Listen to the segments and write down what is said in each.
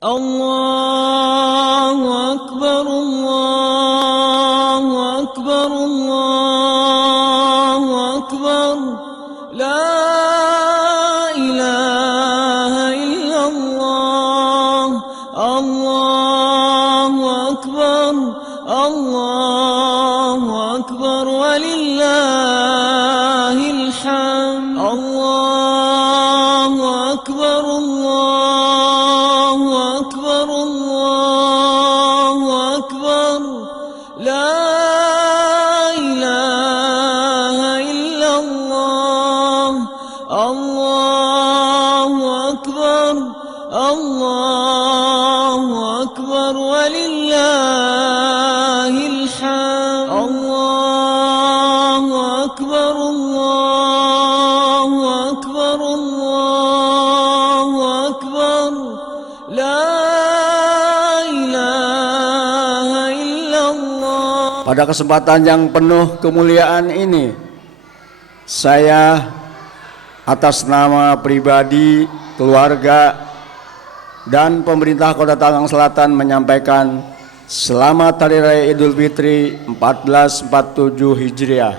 Allahu Akbar, Allahu Akbar, Allahu Akbar. La ilaha illallah. Allahu Akbar, Allahu Akbar, walillahil hamd. Allahu Akbar, Allahu Akbar, Allahu Akbar. La ilaha illallah. Allahu Akbar, Allahu Akbar, walillahil hamd. Allahu Akbar, Allahu Akbar, Allahu Akbar. La ilaha illallah. Pada kesempatan yang penuh kemuliaan ini, saya atas nama pribadi, keluarga, dan pemerintah Kota Tangerang Selatan menyampaikan selamat Hari Raya Idul Fitri 1447 Hijriah.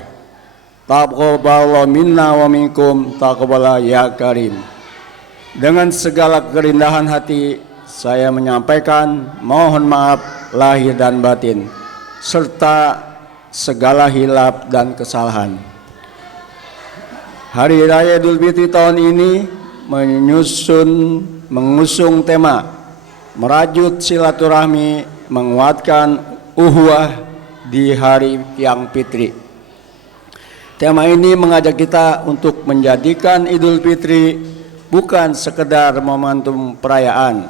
Taqabbalallahu minna wa minkum taqabbala ya karim. Dengan segala kerendahan hati, saya menyampaikan mohon maaf lahir dan batin, serta segala hilaf dan kesalahan. Hari Raya Idul Fitri tahun ini mengusung tema merajut silaturahmi, menguatkan uhuwah di hari yang fitri. Tema ini mengajak kita untuk menjadikan Idul Fitri bukan sekedar momentum perayaan,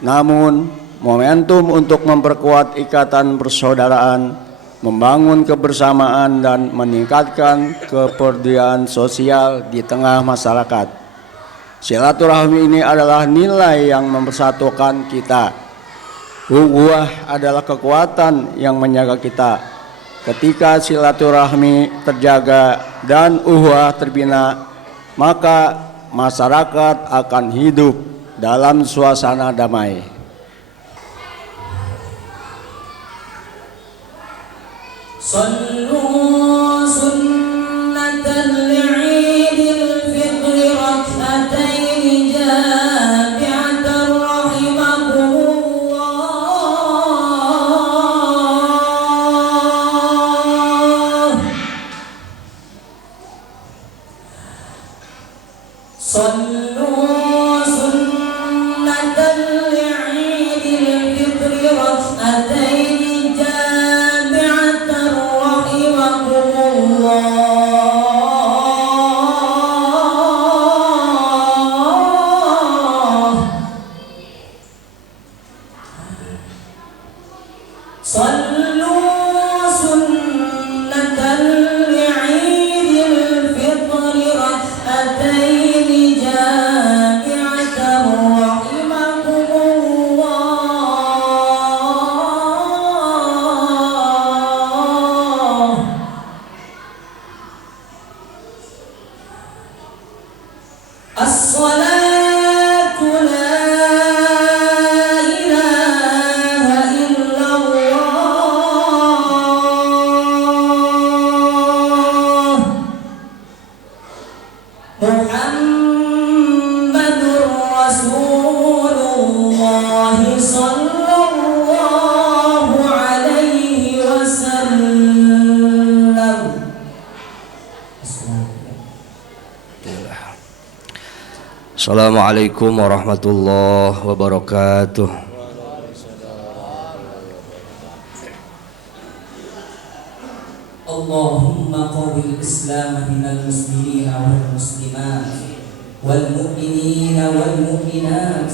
namun momentum untuk memperkuat ikatan persaudaraan, membangun kebersamaan, dan meningkatkan kepedulian sosial di tengah masyarakat. Silaturahmi ini adalah nilai yang mempersatukan kita. Ukhuwah adalah kekuatan yang menjaga kita. Ketika silaturahmi terjaga dan ukhuwah terbina, maka masyarakat akan hidup dalam suasana damai. Sallu sunnatan li'idil fitri rak'ataini jami'atan rahimakumullah. Sallu sunnatan li'idil fitri rak'ataini Assalamualaikum warahmatullahi wabarakatuh. Allahumma qawwil islam minal muslimina wal muslimat wal mu'minina wal mu'minat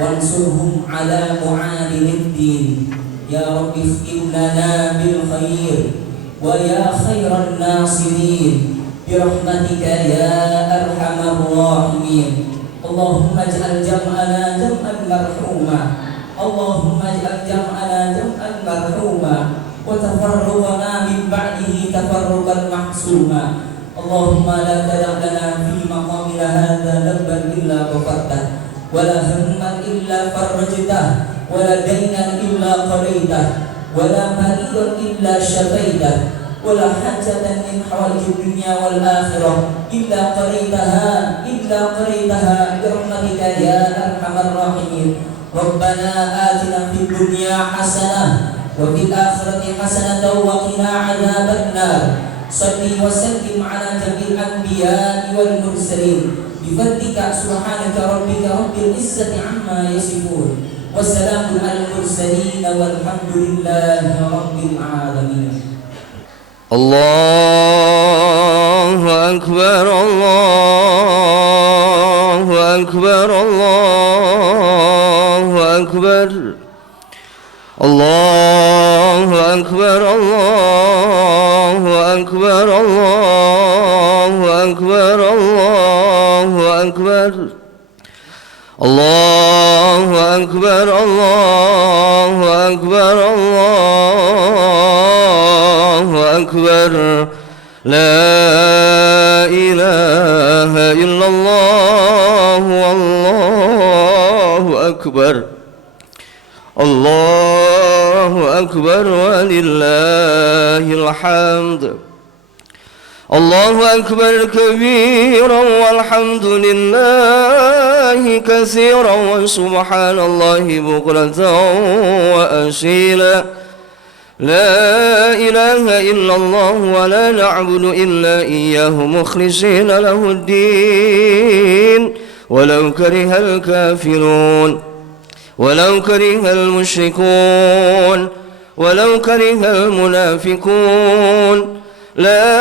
wansurhum ala mu'adiliddin. Ya Rabbi f'in lana bil khair wa ya khairan nasirin birahmatika ya arhamar rahimin. Allahumma ij'al jam'ana jam'an marhuma, Allahumma ij'al jam'ana jam'an marhuma wa tafarruqana min ba'dihi tafarruqan mahsuma. Allahumma la tada'lana fi maqamina hadha dhanban illa ghafartah ولا هما إلا فرجته ولا دينا إلا قضيته ولا مريضا إلا شفيته ولا حاجة من حوائج الدنيا والآخرة إلا قضيتها برحمتك يا أرحم الراحمين. ربنا آتنا في الدنيا حسنة وفي الآخرة حسنة وقنا عذاب النار. صل وسلم على جميع الأنبياء والمرسلين بفضلك سبحانك ربك رب العزة عما يصفون وسلام على المرسلين والحمد لله رب العالمين. الله أكبر الله أكبر الله أكبر الله أكبر الله أكبر الله أكبر الله أكبر الله أكبر الله أكبر الله أكبر لا إله إلا الله والله أكبر الله أكبر ولله الحمد. الله أكبر كبيرا والحمد لله كثيرا وسبحان الله بكرة وأصيلا. لا إله إلا الله ولا نعبد إلا إياه مخلصين له الدين ولو كره الكافرون ولو كره المشركون ولو كره المنافقون. لا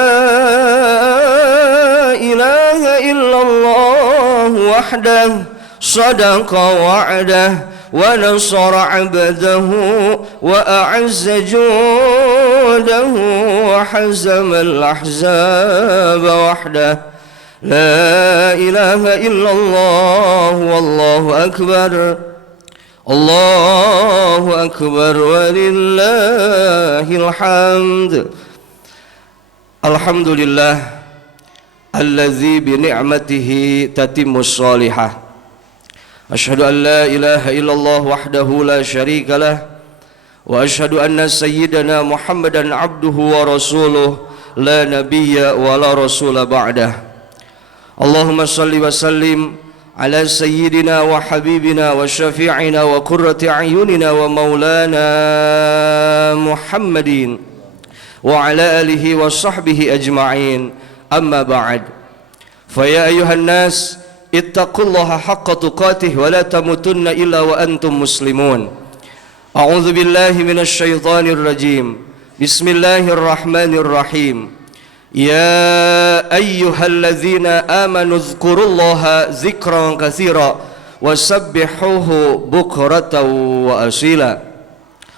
إله إلا الله وحده صدق وعده ونصر عبده وأعز جوده وحزم الأحزاب وحده. لا إله إلا الله والله أكبر الله أكبر ولله الحمد. Alhamdulillah allazi bi ni'matihi tatimmus salihah. Asyhadu an la ilaha illallah wahdahu la syarika lah wa asyhadu anna sayyidana Muhammadan abduhu wa rasuluh la nabiyya wa la rasula ba'dah. Allahumma salli wa sallim ala sayyidina wa habibina wa syafi'ina wa qurrati a'yunina wa maulana Muhammadin wa ala alihi wa sahbihi ajma'in. Amma ba'd. Fa ya ayuhan nas ittaqullaha haqqa tuqatih wa la tamutunna illa wa antum muslimun. A'udzu billahi minasy syaithanir rajim. Bismillahirrahmanirrahim. Ya ayyuhalladzina amanu dzkurullaha dzikran katsira wasabbihuhu bukratan wa asila.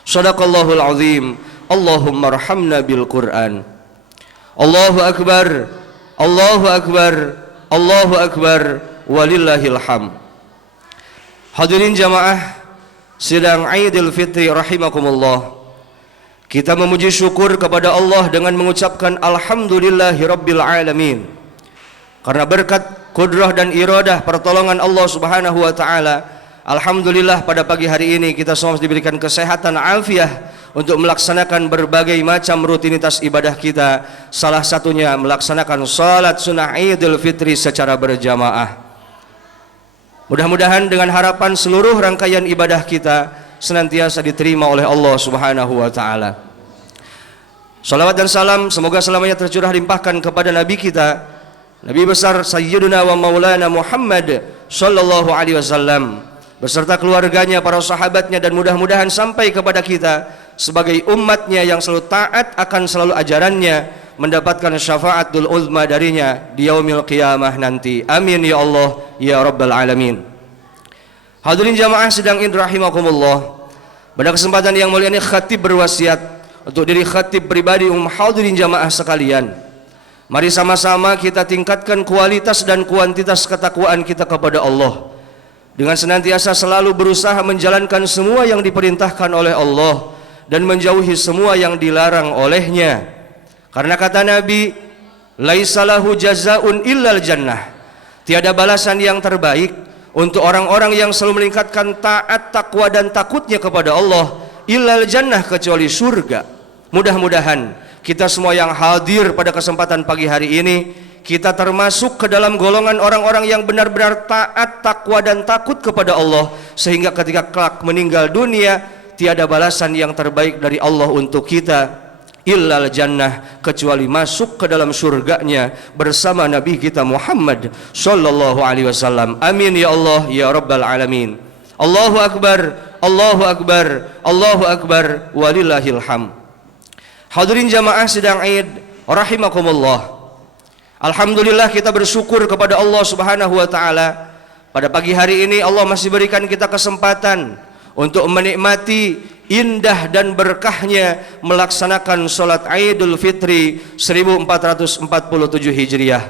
Shadaqallahul azim. Allahumma arhamna bil Qur'an. Allahu akbar, Allahu akbar, Allahu akbar, walillahil hamd. Hadirin jamaah sidang Idul Fitri rahimakumullah. Kita memuji syukur kepada Allah dengan mengucapkan alhamdulillahi rabbil alamin. Karena berkat kudrah dan iradah pertolongan Allah Subhanahu wa taala, alhamdulillah pada pagi hari ini kita semua diberikan kesehatan afiah untuk melaksanakan berbagai macam rutinitas ibadah kita, salah satunya melaksanakan salat sunnah Idul Fitri secara berjamaah. Mudah-mudahan dengan harapan seluruh rangkaian ibadah kita senantiasa diterima oleh Allah Subhanahu wa taala. Salawat dan salam semoga selamanya tercurah limpahkan kepada Nabi kita, Nabi besar Sayyiduna wa Maulana Muhammad sallallahu alaihi wasallam beserta keluarganya, para sahabatnya, dan mudah-mudahan sampai kepada kita sebagai umatnya yang selalu taat akan selalu ajarannya, mendapatkan syafaatul uzma darinya di yaumil qiyamah nanti. Amin ya Allah ya rabbal alamin. Hadirin jamaah sidang Id rahimakumullah. Pada kesempatan yang mulia ini khatib berwasiat untuk diri khatib pribadi hadirin jamaah sekalian. Mari sama-sama kita tingkatkan kualitas dan kuantitas ketakwaan kita kepada Allah dengan senantiasa selalu berusaha menjalankan semua yang diperintahkan oleh Allah dan menjauhi semua yang dilarang olehnya. Karena kata Nabi, laisa lahu jazaun illal jannah. Tiada balasan yang terbaik untuk orang-orang yang selalu meningkatkan taat, takwa dan takutnya kepada Allah, illal jannah, kecuali surga. Mudah-mudahan kita semua yang hadir pada kesempatan pagi hari ini, kita termasuk ke dalam golongan orang-orang yang benar-benar taat, takwa dan takut kepada Allah, sehingga ketika kelak meninggal dunia tiada balasan yang terbaik dari Allah untuk kita illal jannah, kecuali masuk ke dalam surganya bersama Nabi kita Muhammad sallallahu alaihi wasallam. Amin ya Allah ya rabbal alamin. Allahu akbar, Allahu akbar, Allahu akbar, walillahil ham. Hadirin jamaah sidang Id rahimakumullah. Alhamdulillah kita bersyukur kepada Allah Subhanahu wa taala. Pada pagi hari ini Allah masih berikan kita kesempatan untuk menikmati indah dan berkahnya melaksanakan sholat Idul Fitri 1447 Hijriah.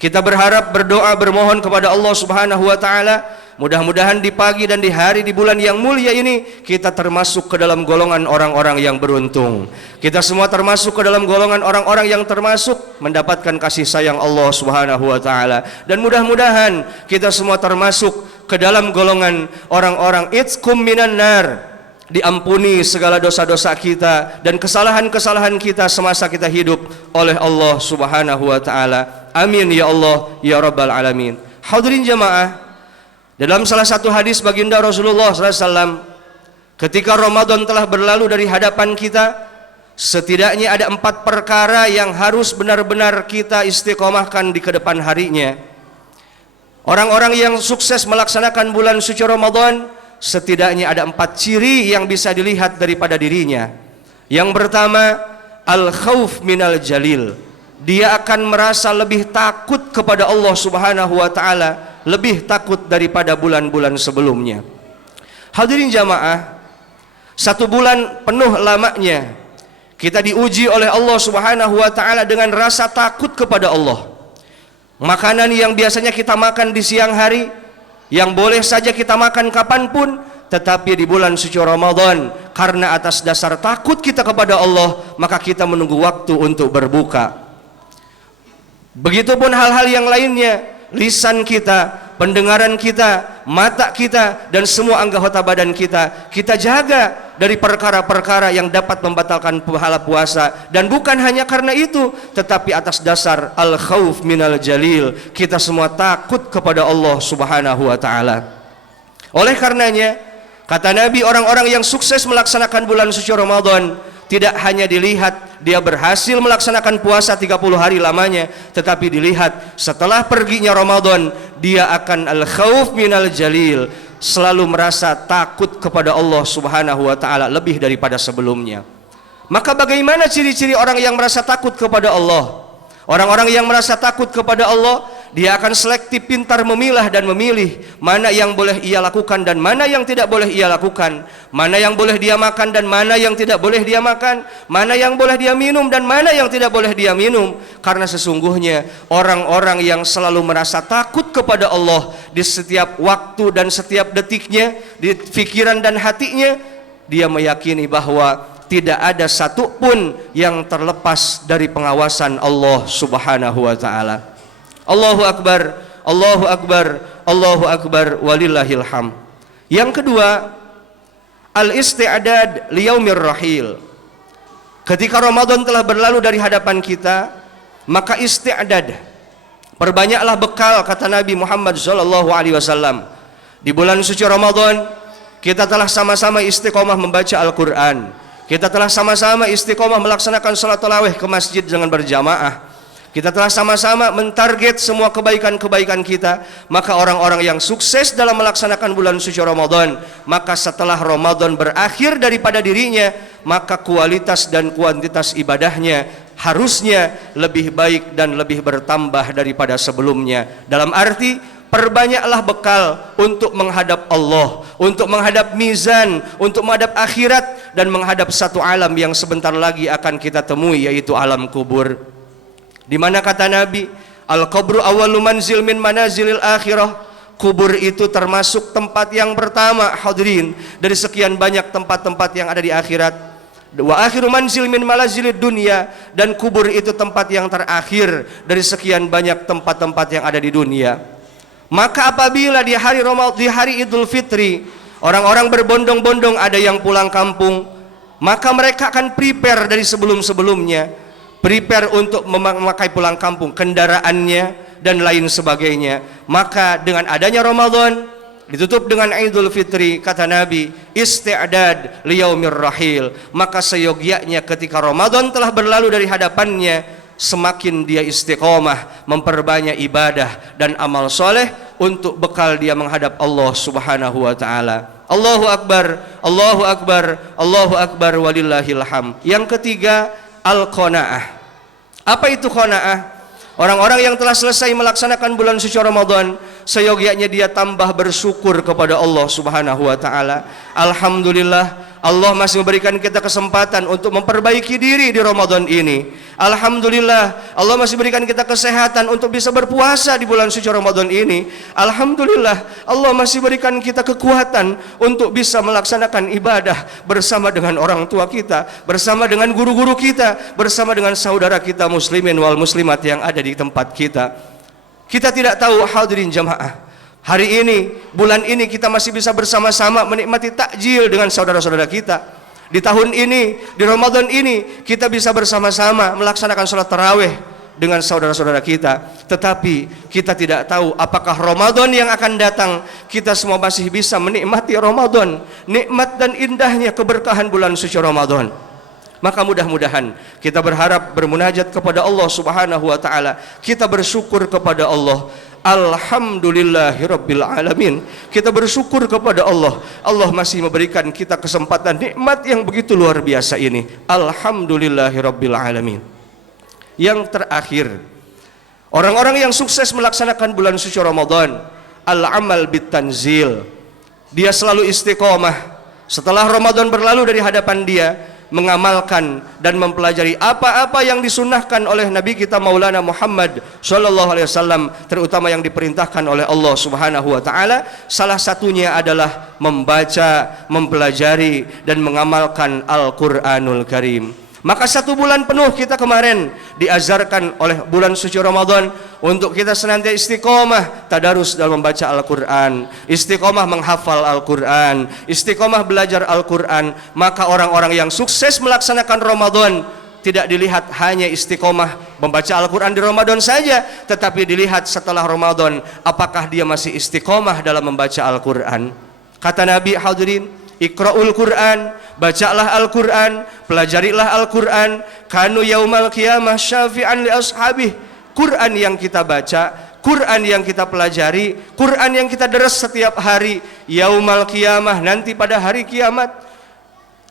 Kita berharap, berdoa, bermohon kepada Allah Subhanahu wa taala, mudah-mudahan di pagi dan di hari di bulan yang mulia ini kita termasuk ke dalam golongan orang-orang yang beruntung. Kita semua termasuk ke dalam golongan orang-orang yang termasuk mendapatkan kasih sayang Allah Subhanahu wa taala, dan mudah-mudahan kita semua termasuk ke dalam golongan orang-orang itqum minan nar, diampuni segala dosa-dosa kita dan kesalahan-kesalahan kita semasa kita hidup oleh Allah Subhanahu wa taala. Amin ya Allah ya rabbal alamin. Hadirin jamaah, dalam salah satu hadis baginda Rasulullah SAW, ketika Ramadan telah berlalu dari hadapan kita, setidaknya ada 4 perkara yang harus benar-benar kita istiqomahkan di kedepan harinya. Orang-orang yang sukses melaksanakan bulan suci Ramadan, setidaknya ada 4 ciri yang bisa dilihat daripada dirinya. Yang pertama, al-khauf minal jalil. Dia akan merasa lebih takut kepada Allah Subhanahu wa taala, lebih takut daripada bulan-bulan sebelumnya. Hadirin jamaah, 1 bulan penuh lamanya kita diuji oleh Allah Subhanahu wa taala dengan rasa takut kepada Allah. Makanan yang biasanya kita makan di siang hari, yang boleh saja kita makan kapanpun, tetapi di bulan suci Ramadan, karena atas dasar takut kita kepada Allah, maka kita menunggu waktu untuk berbuka. Begitupun hal-hal yang lainnya, lisan kita, pendengaran kita, mata kita, dan semua anggota badan kita, kita jaga dari perkara-perkara yang dapat membatalkan pahala puasa. Dan bukan hanya karena itu, tetapi atas dasar al-khauf minal jalil, kita semua takut kepada Allah Subhanahu wa ta'ala. Oleh karenanya, kata Nabi, orang-orang yang sukses melaksanakan bulan suci Ramadan tidak hanya dilihat dia berhasil melaksanakan puasa 30 hari lamanya, tetapi dilihat setelah perginya Ramadan, dia akan al-khauf minal jalil, selalu merasa takut kepada Allah Subhanahu wa ta'ala lebih daripada sebelumnya. Maka bagaimana ciri-ciri orang yang merasa takut kepada Allah? Orang-orang yang merasa takut kepada Allah, dia akan selektif, pintar memilah dan memilih mana yang boleh ia lakukan dan mana yang tidak boleh ia lakukan, mana yang boleh dia makan dan mana yang tidak boleh dia makan, mana yang boleh dia minum dan mana yang tidak boleh dia minum. Karena sesungguhnya orang-orang yang selalu merasa takut kepada Allah di setiap waktu dan setiap detiknya, di pikiran dan hatinya, dia meyakini bahwa tidak ada satupun yang terlepas dari pengawasan Allah Subhanahu wa ta'ala. Allahu akbar, Allahu akbar, Allahu akbar, walillahil ham. Yang kedua, al-isti'dad liyaumir rahil. Ketika Ramadan telah berlalu dari hadapan kita, maka isti'dad, perbanyaklah bekal, kata Nabi Muhammad sallallahu alaihi wasallam. Di bulan suci Ramadan, kita telah sama-sama istiqomah membaca Al-Qur'an. Kita telah sama-sama istiqomah melaksanakan salat tarawih ke masjid dengan berjamaah. Kita telah sama-sama mentarget semua kebaikan-kebaikan kita. Maka orang-orang yang sukses dalam melaksanakan bulan suci Ramadan, maka setelah Ramadan berakhir daripada dirinya, maka kualitas dan kuantitas ibadahnya harusnya lebih baik dan lebih bertambah daripada sebelumnya. Dalam arti, perbanyaklah bekal untuk menghadap Allah, untuk menghadap mizan, untuk menghadap akhirat, dan menghadap satu alam yang sebentar lagi akan kita temui, yaitu alam kubur. Di mana kata Nabi, al-qabru awwalu manzil min manazilil akhirah. Kubur itu termasuk tempat yang pertama, hadirin, dari sekian banyak tempat-tempat yang ada di akhirat. Wa akhiru manzil min malazilid dunya, dan kubur itu tempat yang terakhir dari sekian banyak tempat-tempat yang ada di dunia. Maka apabila di hari Ramadan, di hari Idul Fitri, orang-orang berbondong-bondong ada yang pulang kampung, maka mereka akan prepare dari sebelum-sebelumnya, prepare untuk memakai pulang kampung kendaraannya dan lain sebagainya. Maka dengan adanya Ramadan ditutup dengan Idul Fitri, kata Nabi, isti'dad liyaumir rahil. Maka seyogianya ketika Ramadan telah berlalu dari hadapannya, semakin dia istiqomah, memperbanyak ibadah dan amal soleh untuk bekal dia menghadap Allah Subhanahu wa taala. Allahu Akbar, Allahu Akbar, Allahu Akbar, walillahil hamd. Yang ketiga, al-qanaah. Apa itu qanaah? Orang-orang yang telah selesai melaksanakan bulan suci Ramadan, seyogianya dia tambah bersyukur kepada Allah Subhanahu wa taala. Alhamdulillah, Allah masih memberikan kita kesempatan untuk memperbaiki diri di Ramadan ini. Alhamdulillah, Allah masih berikan kita kesehatan untuk bisa berpuasa di bulan suci Ramadan ini. Alhamdulillah, Allah masih berikan kita kekuatan untuk bisa melaksanakan ibadah bersama dengan orang tua kita, bersama dengan guru-guru kita, bersama dengan saudara kita muslimin wal muslimat yang ada di tempat kita. Kita tidak tahu, hadirin jamaah, hari ini, bulan ini kita masih bisa bersama-sama menikmati takjil dengan saudara-saudara kita. Di tahun ini, di Ramadan ini, kita bisa bersama-sama melaksanakan sholat tarawih dengan saudara-saudara kita. Tetapi kita tidak tahu apakah Ramadan yang akan datang kita semua masih bisa menikmati Ramadan, nikmat dan indahnya keberkahan bulan suci Ramadan. Maka mudah-mudahan kita berharap bermunajat kepada Allah Subhanahu wa taala. Kita bersyukur kepada Allah. Alhamdulillahirabbil alamin. Kita bersyukur kepada Allah. Allah masih memberikan kita kesempatan nikmat yang begitu luar biasa ini. Alhamdulillahirabbil alamin. Yang terakhir, orang-orang yang sukses melaksanakan bulan suci Ramadan, al-amal bitanzil. Dia selalu istiqomah setelah Ramadan berlalu dari hadapan dia, mengamalkan dan mempelajari apa-apa yang disunnahkan oleh Nabi kita Maulana Muhammad sallallahu alaihi wasallam, terutama yang diperintahkan oleh Allah Subhanahu wa taala. Salah satunya adalah membaca, mempelajari dan mengamalkan Al-Qur'anul Karim. Maka 1 bulan penuh kita kemarin diajarkan oleh bulan suci Ramadan untuk kita senantiasa istiqomah tadarus dalam membaca Al-Quran, istiqomah menghafal Al-Quran, istiqomah belajar Al-Quran. Maka orang-orang yang sukses melaksanakan Ramadan tidak dilihat hanya istiqomah membaca Al-Quran di Ramadan saja, tetapi dilihat setelah Ramadan apakah dia masih istiqomah dalam membaca Al-Quran. Kata Nabi, hadirin, Iqra'ul Quran, bacalah Al-Quran, pelajarilah Al-Quran, kanu yaumal qiyamah syafi'an li ashabih. Quran yang kita baca, Quran yang kita pelajari, Quran yang kita deres setiap hari, yaumal qiyamah, nanti pada hari kiamat,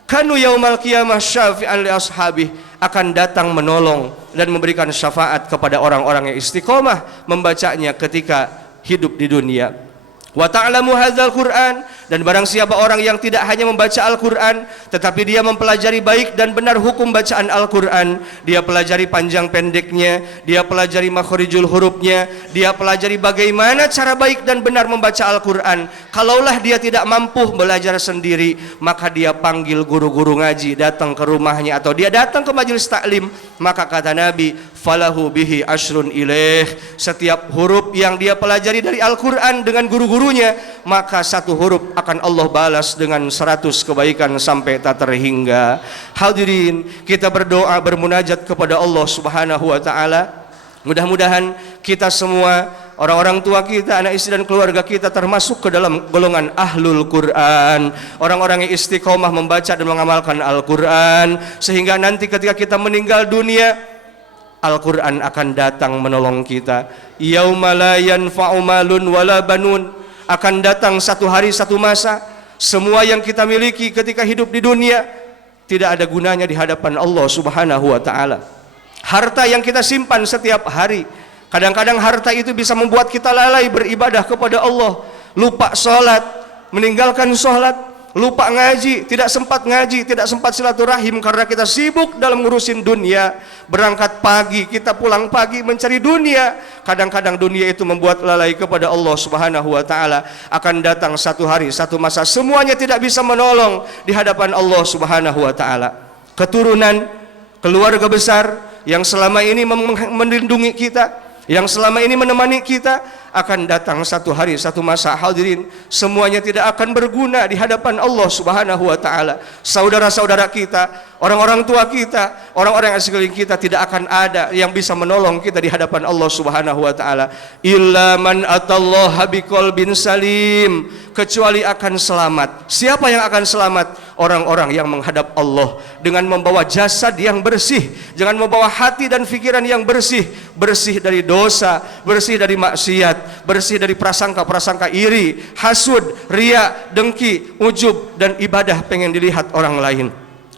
kanu yaumal qiyamah syafi'an li ashabih, akan datang menolong dan memberikan syafaat kepada orang-orang yang istiqomah membacanya ketika hidup di dunia. Wa ta'lamu hadzal Qur'an, dan barang siapa orang yang tidak hanya membaca Al-Qur'an tetapi dia mempelajari baik dan benar hukum bacaan Al-Qur'an, dia pelajari panjang pendeknya, dia pelajari makhrijul hurufnya, dia pelajari bagaimana cara baik dan benar membaca Al-Qur'an. Kalaulah dia tidak mampu belajar sendiri, maka dia panggil guru-guru ngaji datang ke rumahnya atau dia datang ke majelis taklim. Maka kata Nabi, falahu bihi asrun ilaih, setiap huruf yang dia pelajari dari Al-Qur'an dengan guru-gurunya, maka 1 huruf akan Allah balas dengan 100 kebaikan sampai tak terhingga. Hadirin, kita berdoa bermunajat kepada Allah Subhanahu wa taala. Mudah-mudahan kita semua, orang-orang tua kita, anak istri dan keluarga kita termasuk ke dalam golongan ahlul Quran, orang-orang yang istiqomah membaca dan mengamalkan Al-Quran, sehingga nanti ketika kita meninggal dunia, Al-Quran akan datang menolong kita. Yauma la yanfa'u malun wala banun, akan datang 1 hari 1 masa, semua yang kita miliki ketika hidup di dunia tidak ada gunanya di hadapan Allah Subhanahu wa taala. Harta yang kita simpan setiap hari, kadang-kadang harta itu bisa membuat kita lalai beribadah kepada Allah, lupa sholat, meninggalkan sholat, lupa ngaji, tidak sempat ngaji, tidak sempat silaturahim karena kita sibuk dalam ngurusin dunia. Berangkat pagi, kita pulang pagi mencari dunia. Kadang-kadang dunia itu membuat lalai kepada Allah Subhanahu wa taala. Akan datang 1 hari 1 masa, semuanya tidak bisa menolong di hadapan Allah Subhanahu wa taala. Keturunan, keluarga besar yang selama ini melindungi kita, yang selama ini menemani kita, akan datang satu hari, satu masa, hadirin, semuanya tidak akan berguna di hadapan Allah Subhanahu wa taala. Saudara-saudara kita, orang-orang tua kita, orang-orang yang sekeliling kita tidak akan ada yang bisa menolong kita di hadapan Allah Subhanahu wa taala. Illa man atallaha biqalbin salim, kecuali akan selamat. Siapa yang akan selamat? Orang-orang yang menghadap Allah dengan membawa jasad yang bersih, dengan membawa hati dan pikiran yang bersih, bersih dari dosa, bersih dari maksiat, bersih dari prasangka-prasangka iri, hasud, riya, dengki, ujub, dan ibadah pengen dilihat orang lain.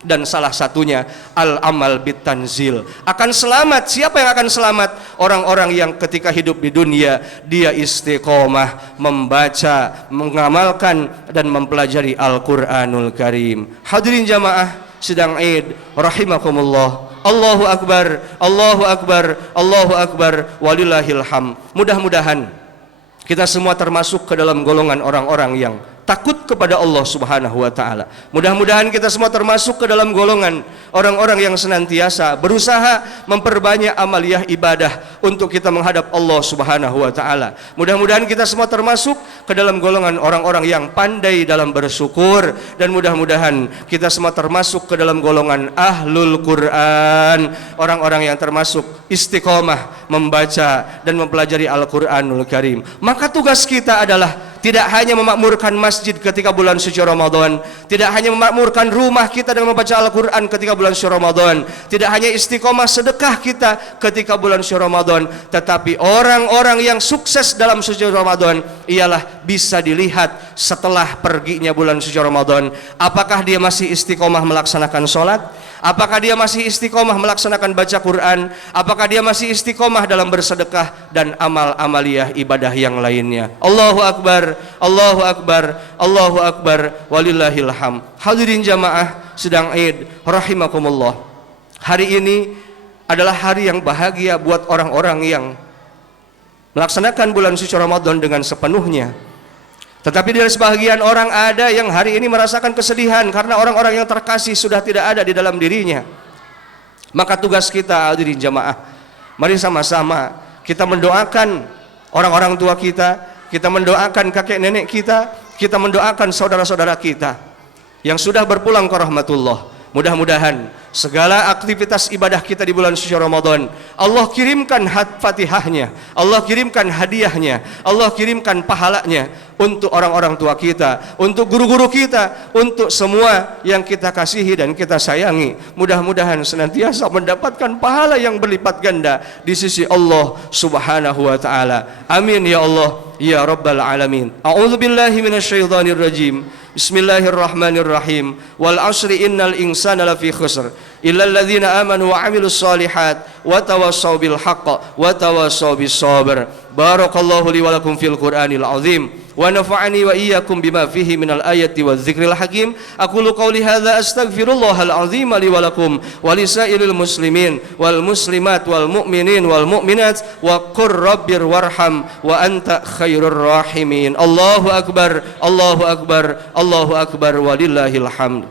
Dan salah satunya al-amal bitanzil. Akan selamat, siapa yang akan selamat? Orang-orang yang ketika hidup di dunia dia istiqomah membaca, mengamalkan dan mempelajari Al-Qur'anul Karim. Hadirin jamaah sidang Id rahimakumullah. Allahu akbar, Allahu akbar, Allahu akbar, walillahil hamd. Mudah-mudahan kita semua termasuk ke dalam golongan orang-orang yang takut kepada Allah Subhanahu wa taala. Mudah-mudahan kita semua termasuk ke dalam golongan orang-orang yang senantiasa berusaha memperbanyak amaliyah ibadah untuk kita menghadap Allah Subhanahu wa taala. Mudah-mudahan kita semua termasuk ke dalam golongan orang-orang yang pandai dalam bersyukur, dan mudah-mudahan kita semua termasuk ke dalam golongan ahlul Quran, orang-orang yang termasuk istiqomah membaca dan mempelajari Al-Qur'anul Karim. Maka tugas kita adalah tidak hanya memakmurkan masjid ketika bulan suci Ramadan, tidak hanya memakmurkan rumah kita dengan membaca Al-Quran ketika bulan suci Ramadan, tidak hanya istiqomah sedekah kita ketika bulan suci Ramadan, tetapi orang-orang yang sukses dalam suci Ramadan ialah bisa dilihat setelah perginya bulan suci Ramadan. Apakah dia masih istiqomah melaksanakan sholat? Apakah dia masih istiqomah melaksanakan baca Quran? Apakah dia masih istiqomah dalam bersedekah dan amal-amaliyah ibadah yang lainnya? Allahu akbar, Allahu akbar, Allahu akbar, walillahil hamd. Hadirin jamaah sidang Id rahimakumullah. Hari ini adalah hari yang bahagia buat orang-orang yang melaksanakan bulan suci Ramadan dengan sepenuhnya. Tetapi dari sebagian orang ada yang hari ini merasakan kesedihan karena orang-orang yang terkasih sudah tidak ada di dalam dirinya. Maka tugas kita hadirin jamaah, mari sama-sama kita mendoakan orang-orang tua kita mendoakan kakek nenek kita mendoakan saudara-saudara kita yang sudah berpulang ke rahmatullah. Mudah-mudahan segala aktivitas ibadah kita di bulan suci Ramadan Allah kirimkan Fatihahnya, Allah kirimkan hadiahnya, Allah kirimkan pahalanya untuk orang-orang tua kita, untuk guru-guru kita, untuk semua yang kita kasihi dan kita sayangi. Mudah-mudahan senantiasa mendapatkan pahala yang berlipat ganda di sisi Allah Subhanahu wa taala. Amin ya Allah ya rabbal alamin. A'udzubillahi minasyaitonir rajim. Bismillahirrahmanirrahim. Wal 'ashri innal insana lafi khusr illa alladzina amanu wa 'amilus shalihat wa tawassaw bil haqq wa tawassaw bis sabr. Barakallahu li wa lakum fil Qur'anil 'azim wa nafa'ani wa iyyakum bima fihi minal ayati wadh-dhikril hakim. Aqulu qawli hadza astaghfirullahal 'azim li wa lakum wa lisairil muslimin wal muslimat wal mu'minin wal mu'minat wa qur rabbir warham wa anta khairur rahimin. Allahu akbar, Allahu akbar, Allahu akbar, walillahil hamd.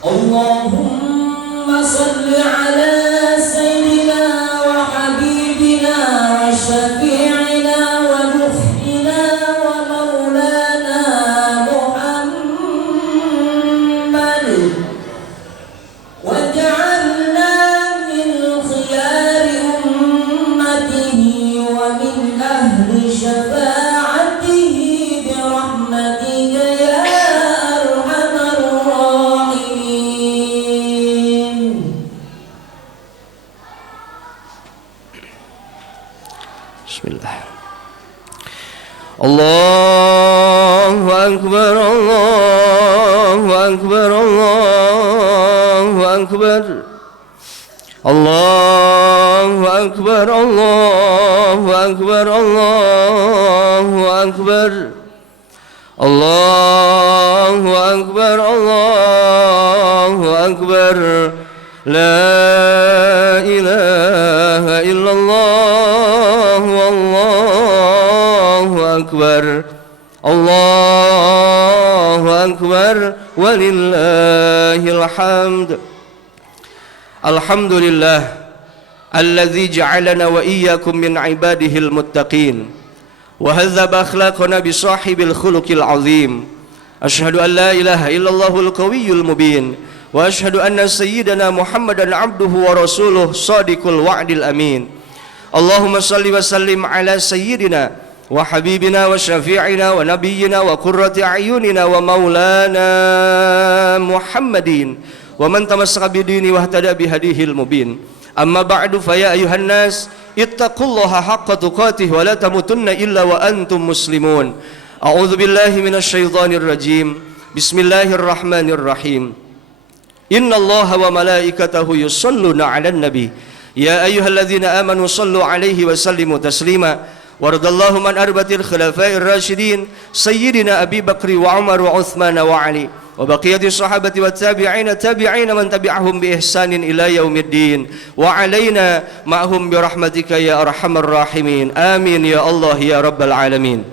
Allahumma salli ala sayyidina wa habibina wa syafi'ina wa muftina wa maulana Muhammad waj'alna min khiyari ummatihi wa min ahli syafa'atihi bi rahmatika ya arhamar rahimin. Bismillah. Allahu akbar, Allahu akbar, Allahu akbar. Allahu akbar, Allahu akbar, Allahu akbar. Allahu akbar, Allahu akbar. La ilaha illallah, wallahu akbar. Allahu akbar, walillahil hamd. Alhamdulillah, الذي جعلنا وإياكم من عباده المتقين وهذب أخلاقنا بصاحب الخلق العظيم. أشهد أن لا إله إلا الله القوي المبين وأشهد أن سيدنا محمدا عبده ورسوله صادق الوعد الأمين. اللهم صل وسلم على سيدنا وحبيبنا وشفيعنا ونبينا وقرة أعيننا ومولانا محمد ومن تمسك بدينه واهتدى بهديه المبين. أما بعد فيا أيها الناس اتقوا الله حق تقاته ولا تموتن إلا وأنتم مسلمون. أعوذ بالله من الشيطان الرجيم. بسم الله الرحمن الرحيم. إن الله وملائكته يصلون على النبي يا أيها الذين آمنوا صلوا عليه وسلموا تسليما. وارض اللهم عن أربعة الخلفاء الراشدين سيدنا أبي بكر وعمر وعثمان وعلي وبقية الصحابة والتابعين تابعين من تبعهم بإحسان إلى يوم الدين وعلينا معهم برحمتك يا أرحم الراحمين. آمين يا الله يا رب العالمين.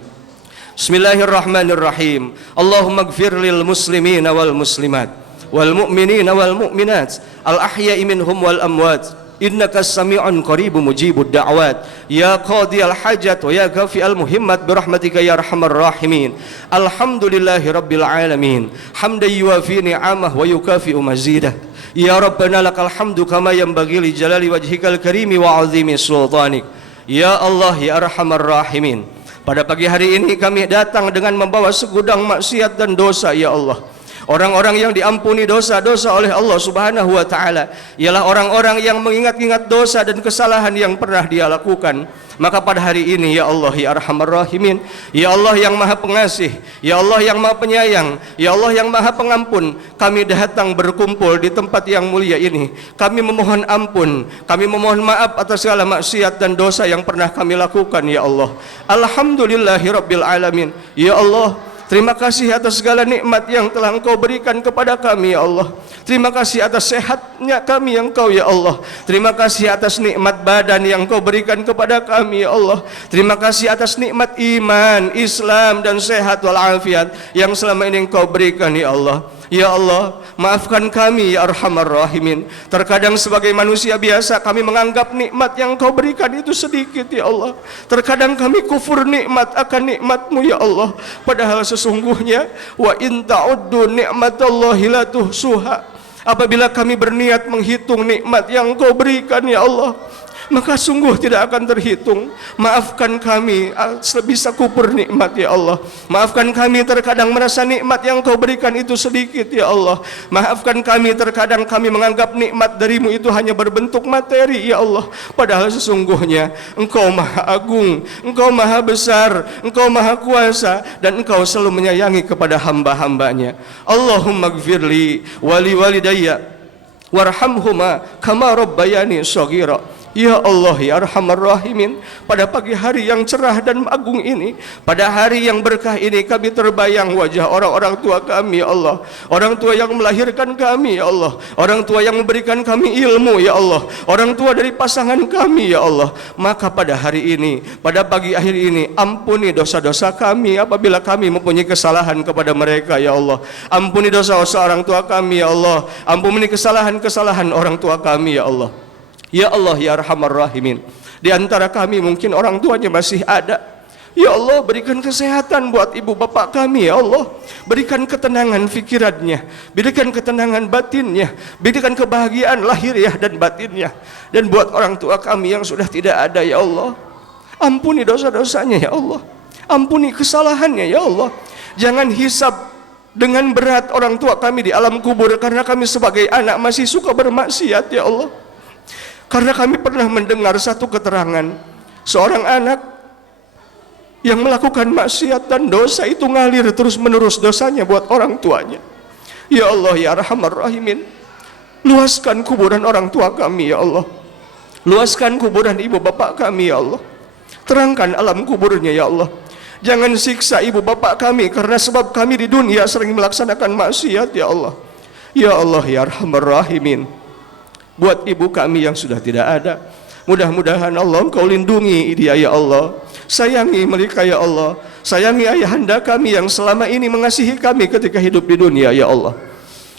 بسم الله الرحمن الرحيم. اللهم اغفر للمسلمين والمسلمات والمؤمنين والمؤمنات الأحياء منهم والأموات إنك السميع قريب مجيب الدعوات يا قاضي الحاجات ويا كافي المهمات برحمتك يا أرحم الراحمين. الحمد لله رب العالمين حمدا يوافي نعمه ويكافئ مزيده. يا ربنا لك الحمد كما ينبغي لجلال وجهك الكريم وعظيم سلطانك. Ya Allah ya Arhamar Rahimin. Pada pagi hari ini kami datang dengan membawa segudang maksiat dan dosa ya Allah. Orang-orang yang diampuni dosa-dosa oleh Allah Subhanahu wa taala ialah orang-orang yang mengingat-ingat dosa dan kesalahan yang pernah dia lakukan. Maka pada hari ini ya Allah ya Arhamar Rahimin, ya Allah yang Maha Pengasih, ya Allah yang Maha Penyayang, ya Allah yang Maha Pengampun, kami datang berkumpul di tempat yang mulia ini. Kami memohon ampun, kami memohon maaf atas segala maksiat dan dosa yang pernah kami lakukan ya Allah. Alhamdulillahirabbil alamin. Ya Allah, terima kasih atas segala nikmat yang telah Engkau berikan kepada kami ya Allah. Terima kasih atas sehatnya kami yang Engkau ya Allah. Terima kasih atas nikmat badan yang Engkau berikan kepada kami ya Allah. Terima kasih atas nikmat iman, Islam dan sehat walafiat yang selama ini Engkau berikan ya Allah. Ya Allah, maafkan kami ya Arhamar Rahimin. Terkadang sebagai manusia biasa kami menganggap nikmat yang Engkau berikan itu sedikit ya Allah. Terkadang kami kufur nikmat akan nikmat-Mu ya Allah. Padahal sesungguhnya wa in ta'uddu ni'matallahi la tuhsuha. Apabila kami berniat menghitung nikmat yang Engkau berikan ya Allah, maka sungguh tidak akan terhitung. Maafkan kami sebisa kufur nikmat ya Allah. Maafkan kami terkadang merasa nikmat yang Engkau berikan itu sedikit ya Allah. Maafkan kami terkadang kami menganggap nikmat dari-Mu itu hanya berbentuk materi ya Allah. Padahal sesungguhnya Engkau Maha Agung, Engkau Maha Besar, Engkau Maha Kuasa, dan Engkau selalu menyayangi kepada hamba-hambanya. Allahumma gfirli wali walidayya warhamhuma kama rabbayani shaghira. Ya Allah ya Arhamar Rahimin, pada pagi hari yang cerah dan agung ini, pada hari yang berkah ini, kami terbayang wajah orang-orang tua kami ya Allah. Orang tua yang melahirkan kami ya Allah. Orang tua yang memberikan kami ilmu ya Allah. Orang tua dari pasangan kami ya Allah. Maka pada hari ini, pada pagi akhir ini, ampuni dosa-dosa kami apabila kami mempunyai kesalahan kepada mereka ya Allah. Ampuni dosa-dosa orang tua kami ya Allah. Ampuni kesalahan-kesalahan orang tua kami ya Allah. Ya Allah ya Arhamar Rahimin, di antara kami mungkin orang tuanya masih ada. Ya Allah, berikan kesehatan buat ibu bapak kami ya Allah. Berikan ketenangan fikirannya, berikan ketenangan batinnya, berikan kebahagiaan lahiriah dan batinnya. Dan buat orang tua kami yang sudah tidak ada ya Allah, ampuni dosa-dosanya ya Allah. Ampuni kesalahannya ya Allah. Jangan hisab dengan berat orang tua kami di alam kubur, karena kami sebagai anak masih suka bermaksiat ya Allah. Karena kami pernah mendengar satu keterangan, seorang anak yang melakukan maksiat dan dosa itu ngalir terus menerus dosanya buat orang tuanya. Ya Allah ya Arhamar Rahimin, luaskan kuburan orang tua kami ya Allah. Luaskan kuburan ibu bapak kami ya Allah. Terangkan alam kuburnya ya Allah. Jangan siksa ibu bapak kami karena sebab kami di dunia sering melaksanakan maksiat ya Allah. Ya Allah ya Arhamar Rahimin, buat ibu kami yang sudah tidak ada, mudah-mudahan Allah Engkau lindungi dia ya Allah. Sayangi mereka ya Allah. Sayangi ayahanda kami yang selama ini mengasihi kami ketika hidup di dunia ya Allah.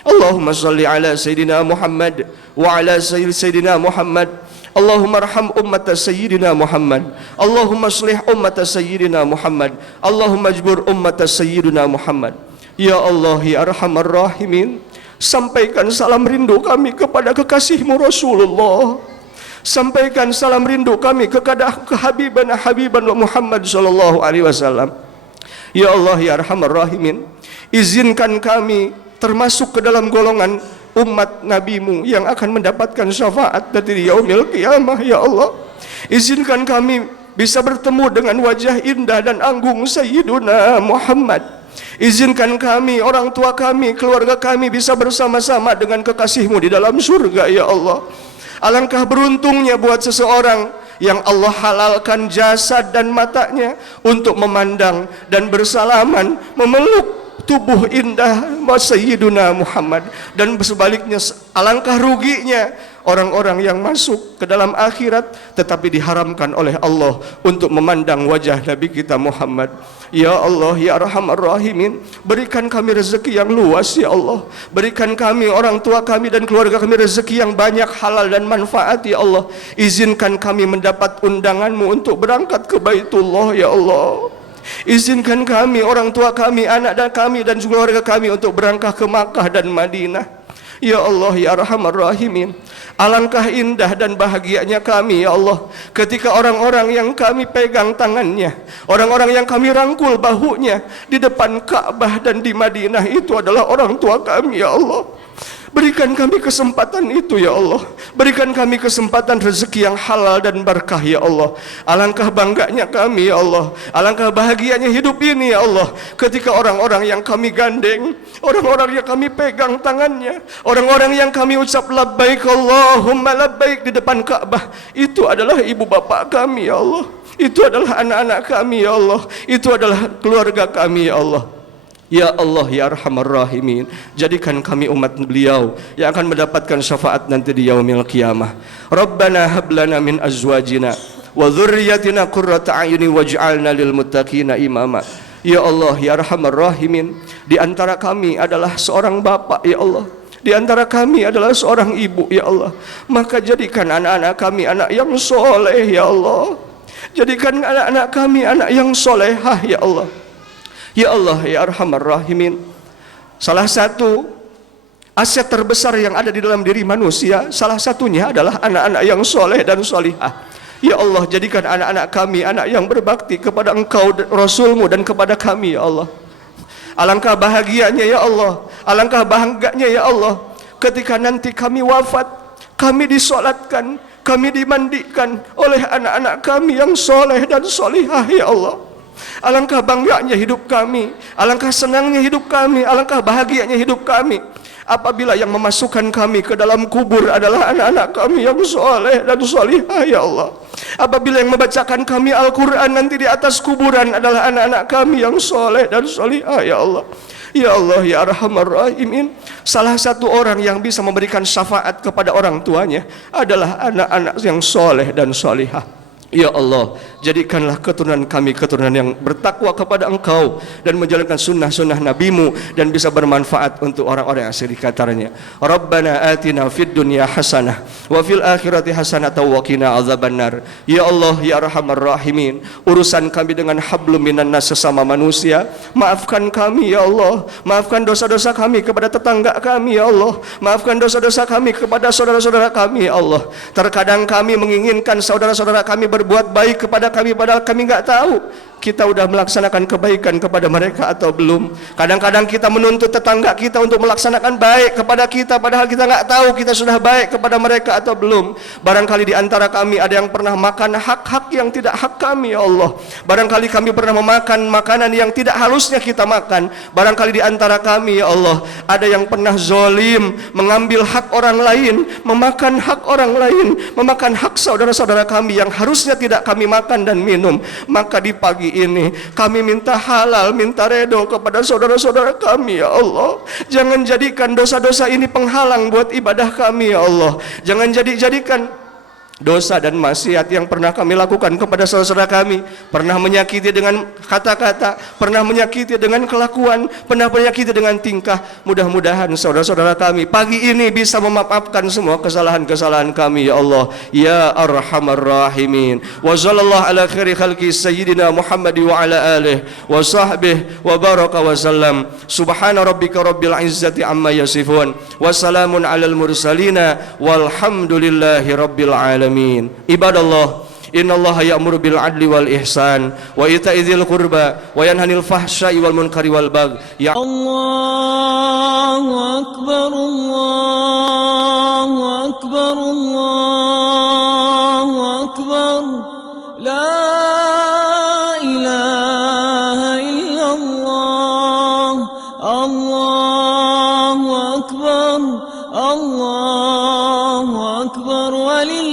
Allahumma salli ala Sayyidina Muhammad wa ala Sayyidina Muhammad. Allahumma arham ummata sayyidina Muhammad. Allahumma aslih ummata sayyidina Muhammad. Allahumma ajbur ummata sayyidina Muhammad. Ya Allah ya Arhamar Rahimin, sampaikan salam rindu kami kepada kekasihmu Rasulullah. Sampaikan salam rindu kami kepada kehabiban Muhammad sallallahu alaihi wasallam. Ya Allah ya Arhamar Rahimin, izinkan kami termasuk ke dalam golongan umat nabimu yang akan mendapatkan syafaat dari yaumil qiyamah. Ya Allah, izinkan kami bisa bertemu dengan wajah indah dan anggung Sayyiduna Muhammad. Izinkan kami, orang tua kami, keluarga kami bisa bersama-sama dengan kekasihmu di dalam surga. Ya Allah, alangkah beruntungnya buat seseorang yang Allah halalkan jasad dan matanya untuk memandang dan bersalaman, memeluk tubuh indah Sayyiduna Muhammad. Dan sebaliknya, alangkah ruginya orang-orang yang masuk ke dalam akhirat tetapi diharamkan oleh Allah untuk memandang wajah Nabi kita Muhammad. Ya Allah ya Arhamar Rahimin, berikan kami rezeki yang luas ya Allah. Berikan kami, orang tua kami dan keluarga kami rezeki yang banyak, halal dan manfaat ya Allah. Izinkan kami mendapat undanganmu untuk berangkat ke Baitullah ya Allah. Izinkan kami, orang tua kami, anak dan kami dan keluarga kami untuk berangkat ke Makkah dan Madinah. Ya Allah ya Arhamar Rahimin, alangkah indah dan bahagianya kami ya Allah ketika orang-orang yang kami pegang tangannya, orang-orang yang kami rangkul bahunya di depan Ka'bah dan di Madinah itu adalah orang tua kami ya Allah. Berikan kami kesempatan itu ya Allah. Berikan kami kesempatan rezeki yang halal dan berkah ya Allah. Alangkah bangganya kami ya Allah, alangkah bahagianya hidup ini ya Allah ketika orang-orang yang kami gandeng, orang-orang yang kami pegang tangannya, orang-orang yang kami ucap labbaik Allahumma labbaik di depan Ka'bah, itu adalah ibu bapak kami ya Allah. Itu adalah anak-anak kami ya Allah. Itu adalah keluarga kami ya Allah. Ya Allah ya Arhamar Rahimin, jadikan kami umat beliau yang akan mendapatkan syafaat nanti di yaumil qiyamah. Rabbana hab lana min azwajina wa dzurriyyatina qurrata a'yunin waj'alna lil muttaqina imama. Ya Allah ya Arhamar Rahimin, di antara kami adalah seorang bapak ya Allah, di antara kami adalah seorang ibu ya Allah, maka jadikan anak-anak kami anak yang soleh ya Allah. Jadikan anak-anak kami anak yang solehah ya Allah. Ya Allah ya Arhamar Rahimin, salah satu aset terbesar yang ada di dalam diri manusia, salah satunya adalah anak-anak yang soleh dan solihah. Ya Allah, jadikan anak-anak kami anak yang berbakti kepada Engkau, Rasulmu dan kepada kami ya Allah. Alangkah bahagianya ya Allah, alangkah bahagianya ya Allah ketika nanti kami wafat, kami disolatkan, kami dimandikan oleh anak-anak kami yang soleh dan solihah ya Allah. Alangkah bangganya hidup kami, alangkah senangnya hidup kami, alangkah bahagianya hidup kami apabila yang memasukkan kami ke dalam kubur adalah anak-anak kami yang soleh dan solihah ya Allah. Apabila yang membacakan kami Al-Quran nanti di atas kuburan adalah anak-anak kami yang soleh dan solihah ya Allah. Ya Allah ya Arhamar Rahimin, salah satu orang yang bisa memberikan syafaat kepada orang tuanya adalah anak-anak yang soleh dan solihah. Ya Allah, jadikanlah keturunan kami keturunan yang bertakwa kepada Engkau dan menjalankan sunnah-sunnah Nabimu dan bisa bermanfaat untuk orang-orang yang asli dikatarnya. Rabbana atina fid dunya hasanah wa fil akhirati hasanah wa qina azabannar. Ya Allah ya Arhamar Rahimin, urusan kami dengan hablum minan nas sesama manusia, maafkan kami ya Allah, maafkan dosa-dosa kami kepada tetangga kami ya Allah, maafkan dosa-dosa kami kepada saudara-saudara kami ya Allah. Terkadang kami menginginkan saudara-saudara kami berbuat baik kepada kami padahal kami nggak tahu kita udah melaksanakan kebaikan kepada mereka atau belum. Kadang-kadang kita menuntut tetangga kita untuk melaksanakan baik kepada kita padahal kita nggak tahu kita sudah baik kepada mereka atau belum. Barangkali di antara kami ada yang pernah makan hak-hak yang tidak hak kami ya Allah. Barangkali kami pernah memakan makanan yang tidak harusnya kita makan. Barangkali di antara kami ya Allah ada yang pernah zolim, mengambil hak orang lain, memakan hak orang lain, memakan hak saudara-saudara kami yang harusnya tidak kami makan dan minum. Maka di pagi ini kami minta halal, minta redo kepada saudara-saudara kami ya Allah. Jangan jadikan dosa-dosa ini penghalang buat ibadah kami ya Allah. Jangan jadikan dosa dan maksiat yang pernah kami lakukan kepada saudara kami, pernah menyakiti dengan kata-kata, pernah menyakiti dengan kelakuan, pernah menyakiti dengan tingkah. Mudah-mudahan saudara-saudara kami pagi ini bisa memaafkan semua kesalahan-kesalahan kami, ya Allah, ya Arhamar Rahimin. Wa sallallahu ala khairi khalqi sayyidina Muhammad wa ala alihi wa sahbihi wa baraka wa sallam. Subhana rabbika rabbil izzati amma yasifun, wa salamun alal mursalina walhamdulillahi rabbil alamin. Ibadallah, innallaha ya'muru bil adli wal ihsan wa ita'i dzil qurba wa yanhanil fahsya'i wal munkari wal baghi. Ya Allahu akbar, Allahu akbar, Allahu akbar. La ilaha illallah. Allahu akbar, Allahu akbar, walillahil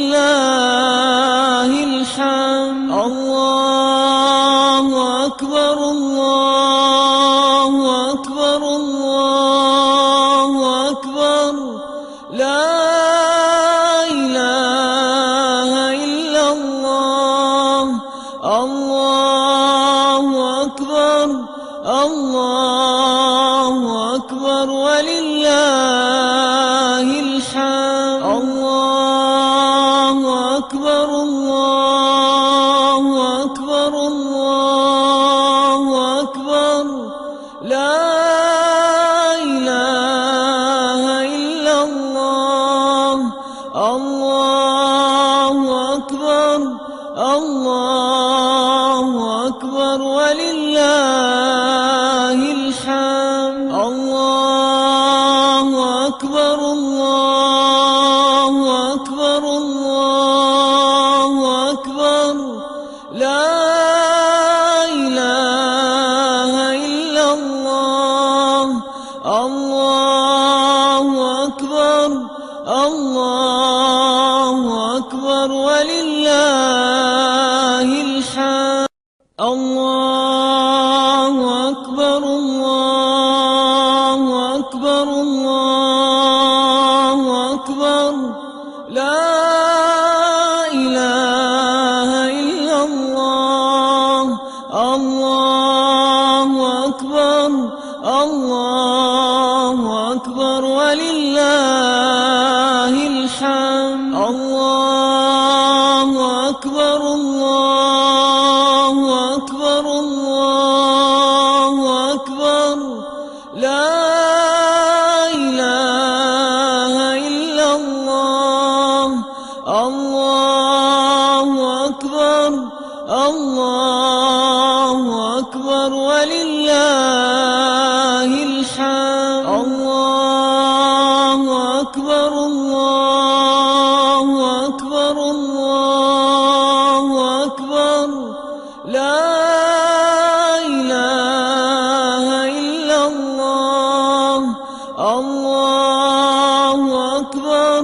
hamd. Allahu akbar, Allahu akbar, Allahu akbar. La ilaha illallah. Allahu akbar, Allahu akbar, walillahil hamd. Allahu akbar, Allahu akbar, Allahu akbar. La ilaha illallah. Allahu akbar, Allahu akbar, walillahil hamd. Allahu akbar, Allahu akbar, Allahu akbar. La ilaha illallah. Allahu akbar, Allahu akbar, walillahil hamd. Allahu akbar, Allahu akbar, Allahu akbar. La ilaha illallah. Allahu akbar, Allahu akbar, walillahil hamd. Allahu akbar, Allahu akbar, Allahu akbar. La ilaha illallah. Allahu akbar, Allahu akbar, walillahil hamd. Allahu akbar, Allahu akbar, Allahu akbar. La ilaha illallah. Allahu akbar,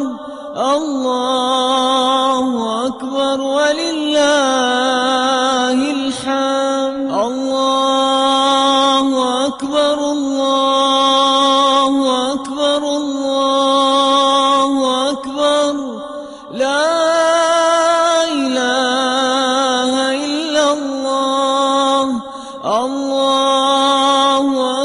Allahu akbar, walillahil hamd. Allahu akbar, Allahu akbar, Allahu akbar. La